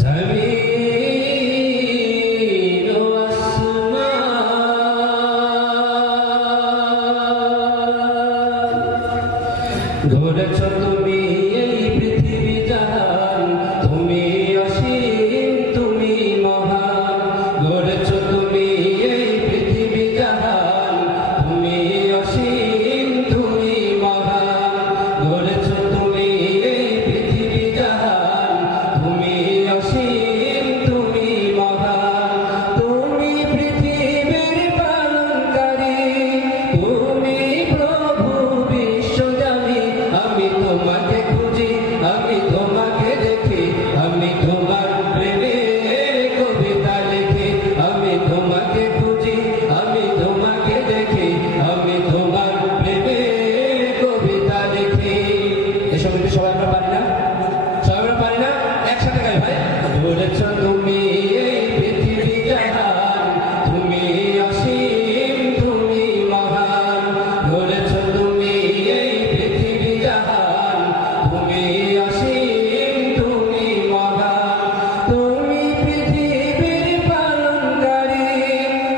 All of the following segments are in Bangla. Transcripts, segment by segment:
জমিন ও আসমান গড়েছ তুমি এই পৃথিবী জাহান, তুমি অসীম তুমি মহান। গড়েছ তুমি এই পৃথিবী জাহান, তুমি অসীম তুমি মহান। গড়েছ তুমি এই পৃথিবী জাহান, তুমি অসীম তুমি মহান। তুমি পৃথিবীর পালনকারী, তুমি প্রভু বিশ্বজানি। আমি তোমাকে খুঁজি, আমি তোমাকে দেখি, আমি তোমার প্রেমের কবিতা লিখি। আমি তোমাকে খুঁজি, আমি তোমাকে দেখি, আমি তোমার প্রেমের কবিতা লিখি। এসব কিন্তু সবাই আমরা পারি না, সবাই আমরা পারি না। একসাথে গাই ভাই। গড়েছ তুমি এই পৃথিবী জাহান, তুমি অসীম তুমি মহান। গড়েছ তুমি এই পৃথিবী জাহান, তুমি অসীম তুমি মহান। তুমি পৃথিবীর পালনকারী,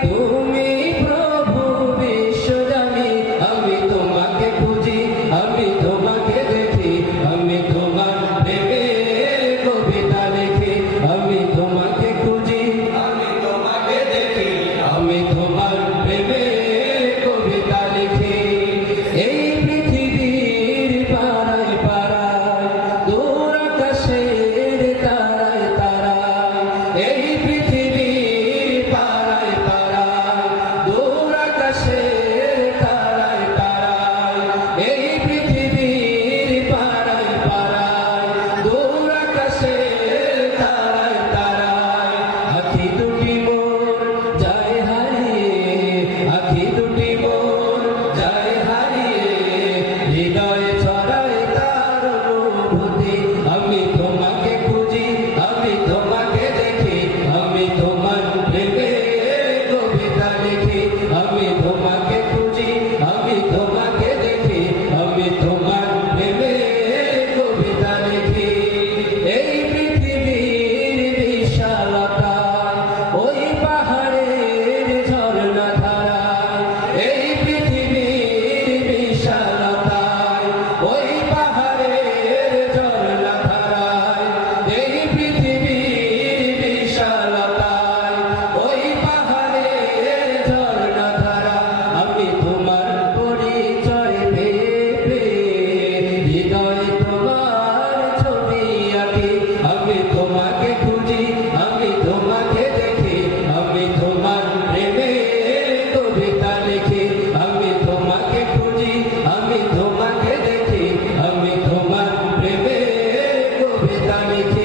তুমি প্রভু বিশ্বজানি। আমি তোমাকে খুঁজি, আমি তোমাকে দেখি, আমি তোমার প্রেমের কবিতা লিখি। আমি তোমাকে খুঁজি, আমি তোমাকে দেখি, আমি তোমার প্রেমের কবিতা লিখি। এই পৃথিবীর পাড়ায় পাড়ায়, দূর আকাশের তারায় তারায়। এই পৃথিবীর পাড়ায় পাড়ায়, দূর আকাশের তারায় তারায়। এই পৃথিবীর পাড়ায় পাড়ায়, দূর আকাশের তারায় তারায়। আখি দুটি মোর যায় হারিয়ে, আখি দুটি মোর যায় হারিয়ে, হৃদয়ে ছড়ায় তার অনুভূতি। আমি তোমাকে খুঁজি, আমি তোমাকে দেখি, আমি তোমার প্রেমের কবিতা লিখি। আমি তোমাকে খুঁজি, আমি তোমাকে দেখি, আমি তোমার প্রেমের কবিতা লিখি। এই পৃথিবীর বিশালতায়, ওই পাহাড়ের ঝর্ণা ধারায়। এই পৃথিবীর বিশালতায়, ওই পাহাড়ের ঝর্ণা ধারায়। এই পৃথিবীর বিশালতায়, ওই পাহাড়ের ঝর্ণা ধারায়। আমি তোমার পরিচয় ভেবে হৃদয়ে তোমার ছবি আঁকি। আমি তোমাকে খুঁজি, আমি তোমাকে দেখি, আমি তোমার প্রেমের কবিতা লিখি। আমি তোমাকে খুঁজি, আমি তোমাকে দেখি, আমি তোমার প্রেমের কবিতা লিখি।